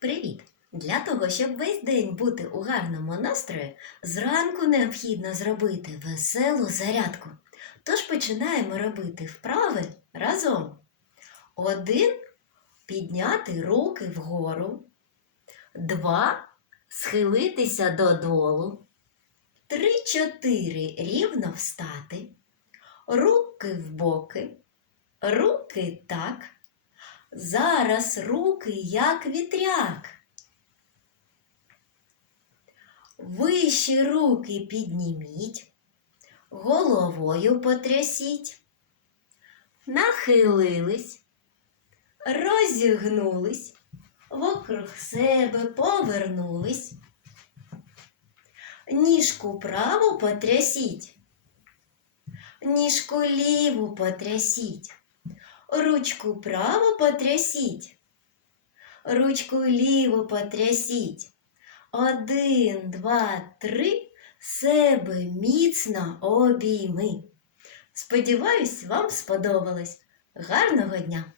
Привіт! Для того, щоб весь день бути у гарному настрої, зранку необхідно зробити веселу зарядку. Тож починаємо робити вправи разом. Один підняти руки вгору. Два схилитися додолу. Три-чотири рівно встати. Руки в боки. Руки так. Зараз руки як вітряк. Вищі руки підніміть, головою потрясіть, нахилились, розігнулись, вокруг себе повернулись. Ніжку праву потрясіть, ніжку ліву потрясіть. Ручку право потрясіть. Ручку ліву потрясіть. Один, два, три. Себе міцно обійми. Сподіваюсь, вам сподобалось. Гарного дня!